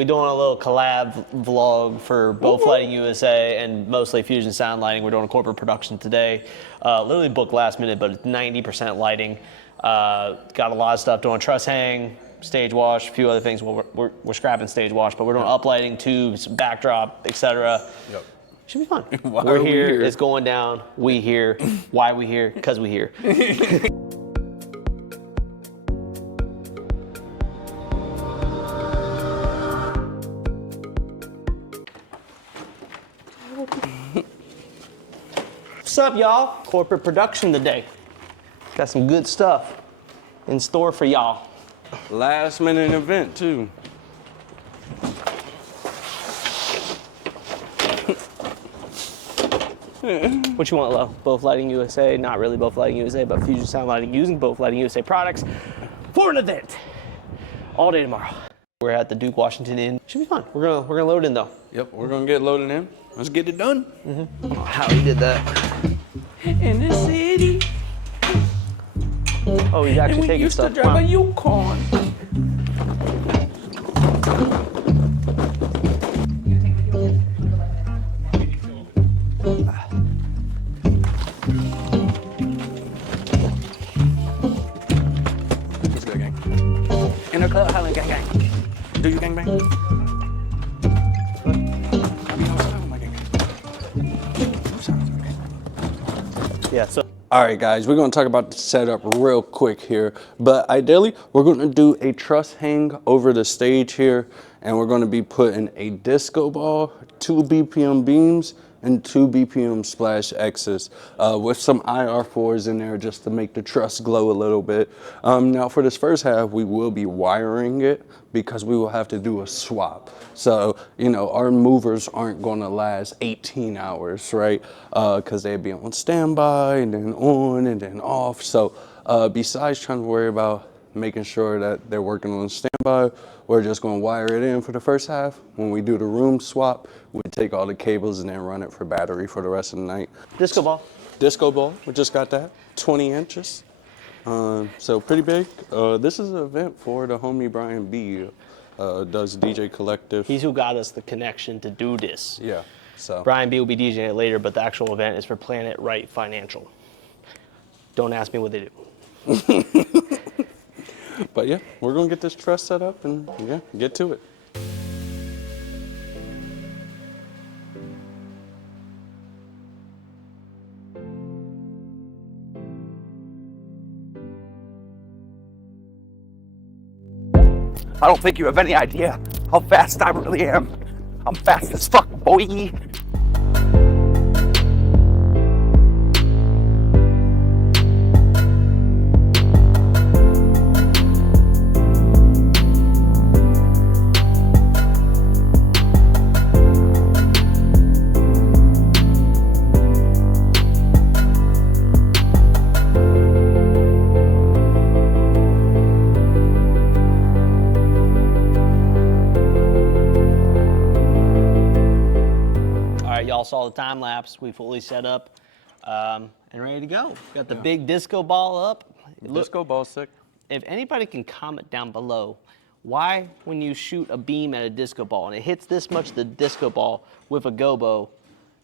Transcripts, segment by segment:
we doing a little collab vlog for both Lighting USA and mostly Fusion Sound Lighting. We're doing a corporate production today. Literally booked last minute, but it's 90% lighting. Got a lot of stuff doing truss hang, stage wash, a few other things. We're scrapping stage wash, but we're doing uplighting, tubes, backdrop, etc. Yep. Should be fun. We're here. It's going down. We here. Why we here? Because we here. What's up, y'all? Corporate production today. Got some good stuff in store for y'all. Last minute event too. What you want, Lo? Both Lighting USA, not really Both Lighting USA, but Fusion Sound Lighting using Both Lighting USA products for an event all day tomorrow. We're at the Duke Washington Inn. Should be fun. We're gonna load in though. Yep, we're gonna get loaded in. Let's get it done. I don't know how he did that. In the city. Oh, he's actually taking stuff. And we used to drive a Yukon. Let's go, gang. In the club, Highland gang gang. Do you gang bang? Yeah, so. All right, guys, we're gonna talk about the setup real quick here, but ideally, we're gonna do a truss hang over the stage here, and we're gonna be putting a disco ball, 2 BPM beams, and 2 BPM Splash X's with some IR4s in there just to make the truss glow a little bit. Now for this first half, we will be wiring it because we will have to do a swap. So, you know, our movers aren't gonna last 18 hours, right? Because they'd be on standby and then on and then off. So besides trying to worry about making sure that they're working on standby, we're just gonna wire it in for the first half. When we do the room swap, we take all the cables and then run it for battery for the rest of the night. Disco ball. Disco ball, we just got that, 20 inches. So pretty big. This is an event for the homie Brian B. Does DJ Collective. He's who got us the connection to do this. Yeah, so. Brian B will be DJing it later, but the actual event is for Planet Right Financial. Don't ask me what they do. But yeah, we're gonna get this truss set up and yeah, get to it. I don't think you have any idea how fast I really am. I'm fast as fuck, boy. Y'all saw the time lapse. We fully set up and ready to go. Got the big disco ball up. Disco ball sick. If anybody can comment down below, why when you shoot a beam at a disco ball and it hits this much the disco ball with a gobo,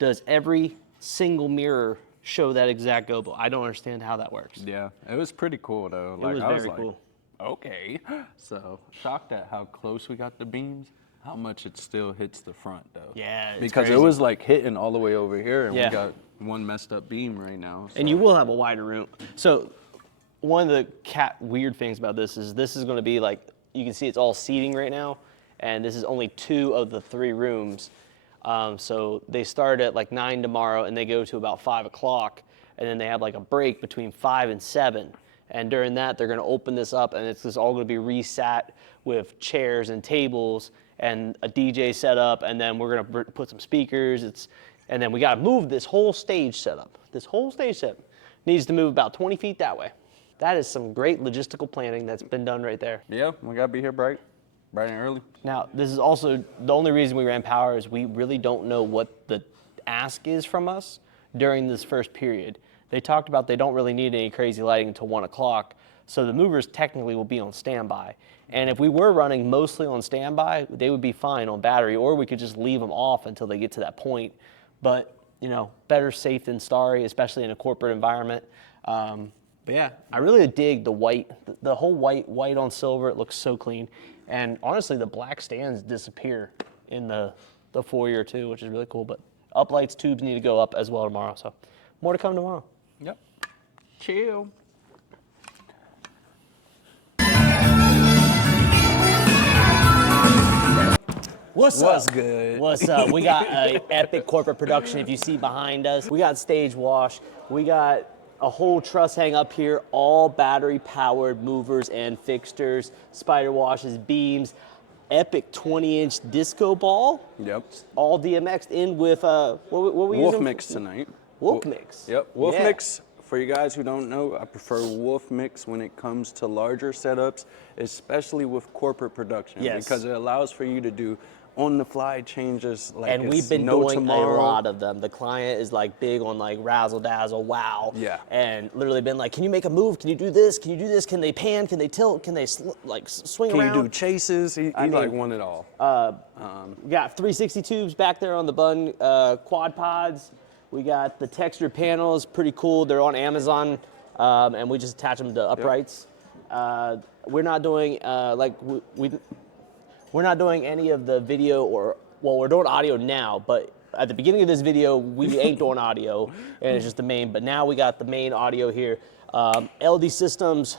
does every single mirror show that exact gobo? I don't understand how that works. Yeah, it was pretty cool though. It was very cool. Okay. So shocked at how close we got the beams. How much it still hits the front though. Yeah, it's because crazy. It was like hitting all the way over here and Yeah. we got one messed up beam right now. So. And you will have a wider room. So one of the weird things about this is gonna be like, you can see it's all seating right now, and this is only 2 of the 3 rooms. So they start at like 9 tomorrow and they go to about 5 o'clock, and then they have like a break between 5 and 7. And during that, they're gonna open this up and it's just all gonna be resat with chairs and tables and a DJ setup, and then we're gonna put some speakers. And then we gotta move this whole stage setup. This whole stage setup needs to move about 20 feet that way. That is some great logistical planning that's been done right there. Yeah, we gotta be here bright and early. Now, this is also, the only reason we ran power is we really don't know what the ask is from us during this first period. They talked about they don't really need any crazy lighting until 1 o'clock. So the movers technically will be on standby. And if we were running mostly on standby, they would be fine on battery, or we could just leave them off until they get to that point. But, you know, better safe than sorry, especially in a corporate environment. But yeah, I really dig the white, the whole white on silver. It looks so clean. And honestly, the black stands disappear in the foyer too, which is really cool. But uplights, tubes need to go up as well tomorrow. So more to come tomorrow. Yep. Chill. What's good? What's up? We got an epic corporate production. If you see behind us, we got stage wash. We got a whole truss hang up here, all battery powered movers and fixtures, spider washes, beams, epic 20-inch disco ball. Yep. All DMX'd in with what we Wolf using? mix tonight. Wolf mix. Yep. Wolf Yeah. mix. For you guys who don't know, I prefer Wolf mix when it comes to larger setups, especially with corporate production, Yes. because it allows for you to do on-the-fly changes. Like And we've been no doing tomorrow. a lot of them. The client is like big on like razzle dazzle, wow. Yeah. And literally been like, can you make a move? Can you do this? Can you do this? Can they pan? Can they tilt? Can they swing Can around? you do chases? He mean, like won it all. We got 360 tubes back there on the bun, quad pods. We got the textured panels, pretty cool. They're on Amazon, and we just attach them to uprights. We're not doing we're not doing any of the video we're doing audio now, but at the beginning of this video, we ain't doing audio, and it's just the main. But now we got the main audio here. LD Systems,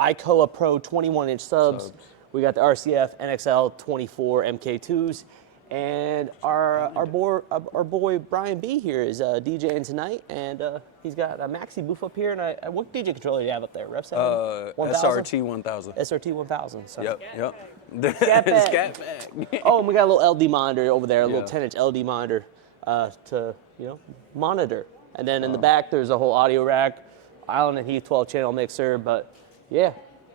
iCoa Pro 21-inch subs. We got the RCF NXL 24 MK2s. And our boy Brian B here is DJing tonight, and he's got a maxi booth up here. And what DJ controller do you have up there? Rev 7? SRT 1000. SRT 1000. So. Yep. Scat It's pack. Scat pack. Oh, and we got a little LD monitor over there, a little Yeah. 10-inch LD monitor to monitor. And then in the back there's a whole audio rack, Island and Heath 12-channel mixer. But yeah,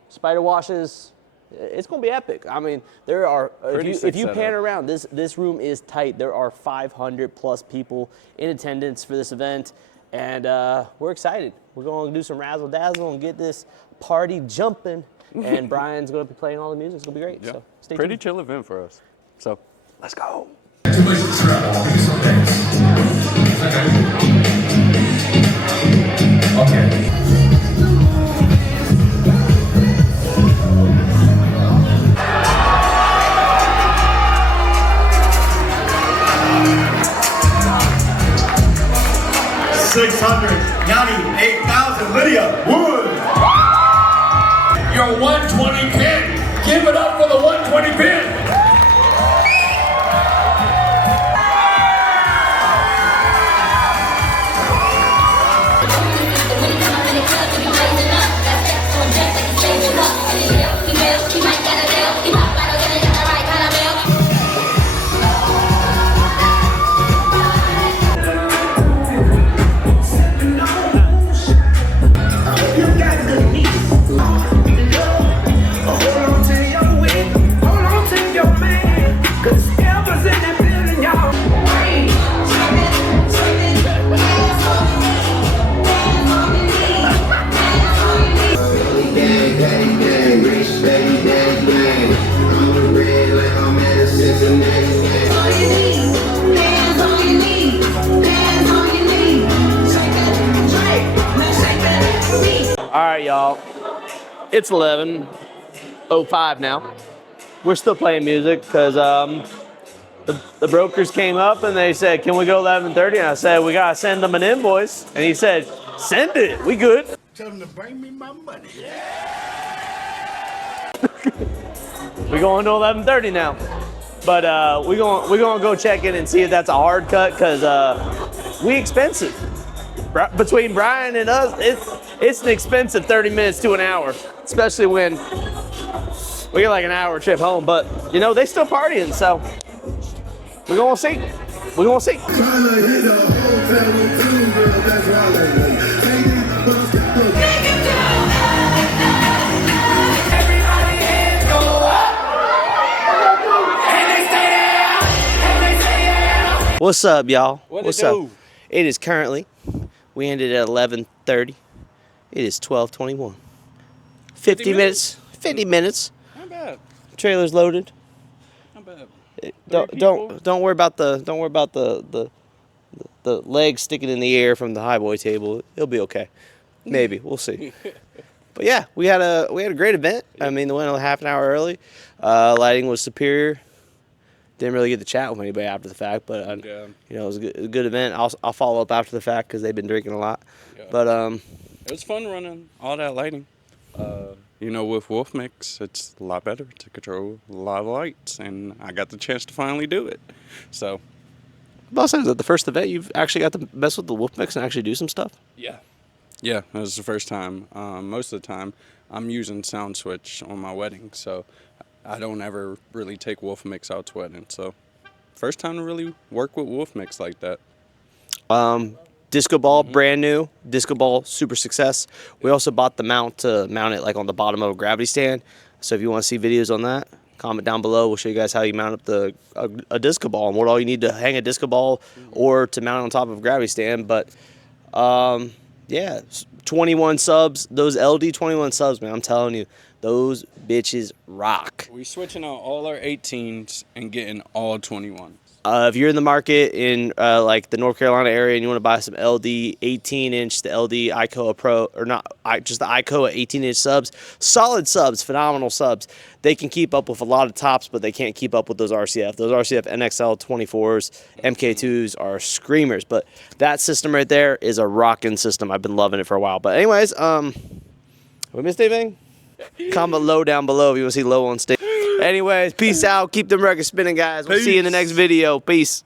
spider washes. It's gonna be epic. I mean, there are if you pan around, this room is tight. There are 500 plus people in attendance for this event, and we're excited. We're gonna do some razzle dazzle and get this party jumping. And Brian's gonna be playing all the music. It's gonna be great. So stay Pretty tuned. chill event for us. So let's go. Okay. $698,000, Lydia Wood. Your 120 pin. Give it up for the 120 pin. All right, y'all. It's 11:05 now. We're still playing music because the brokers came up and they said, "Can we go 11:30?" And I said, "We gotta send them an invoice." And he said, "Send it. We good." Tell them to bring me my money. We're going to 11:30 now. But we're gonna go check in and see if that's a hard cut because we expensive. Between Brian and us, it's an expensive 30 minutes to an hour, especially when we get like an hour trip home. But you know they still partying, so we're gonna see. We're gonna see. What's up, y'all? What's up? It is currently, we ended at 11:30. It is 12:21. 50 minutes. 50 minutes. Not bad. Trailer's loaded. Not bad. Don't worry about the legs sticking in the air from the highboy table. It'll be okay. Maybe we'll see. But yeah, we had a great event. I mean, the went a half an hour early. Lighting was superior. Didn't really get to chat with anybody after the fact, but you know, it was a good event. I'll follow up after the fact because they've been drinking a lot. Yeah. But it was fun running all that lighting. You know, with Wolf Mix, it's a lot better to control a lot of lights, and I got the chance to finally do it. So, Boss, is that the first event you've actually got to mess with the Wolf Mix and actually do some stuff? yeah, that was the first time. Most of the time, I'm using Sound Switch on my wedding, so I don't ever really take Wolf Mix out to weddings. So, first time to really work with Wolf Mix like that. Disco ball, brand new. Disco ball, super success. We also bought the mount to mount it like on the bottom of a gravity stand. So if you want to see videos on that, comment down below. We'll show you guys how you mount up a disco ball and what all you need to hang a disco ball or to mount it on top of a gravity stand. But yeah, 21 subs. Those LD 21 subs, man. I'm telling you, those bitches rock. We switching out all our 18s and getting all 21s. If you're in the market in like the North Carolina area and you want to buy some LD 18-inch, the LD ICOA Pro, or not, just the ICOA 18-inch subs, solid subs, phenomenal subs. They can keep up with a lot of tops, but they can't keep up with those RCF. Those RCF NXL 24s, MK2s are screamers. But that system right there is a rocking system. I've been loving it for a while. But anyways, we missed anything? Comment low down below if you want to see low on stage. Anyways, peace out. Keep them records spinning, guys. We'll see you in the next video. Peace.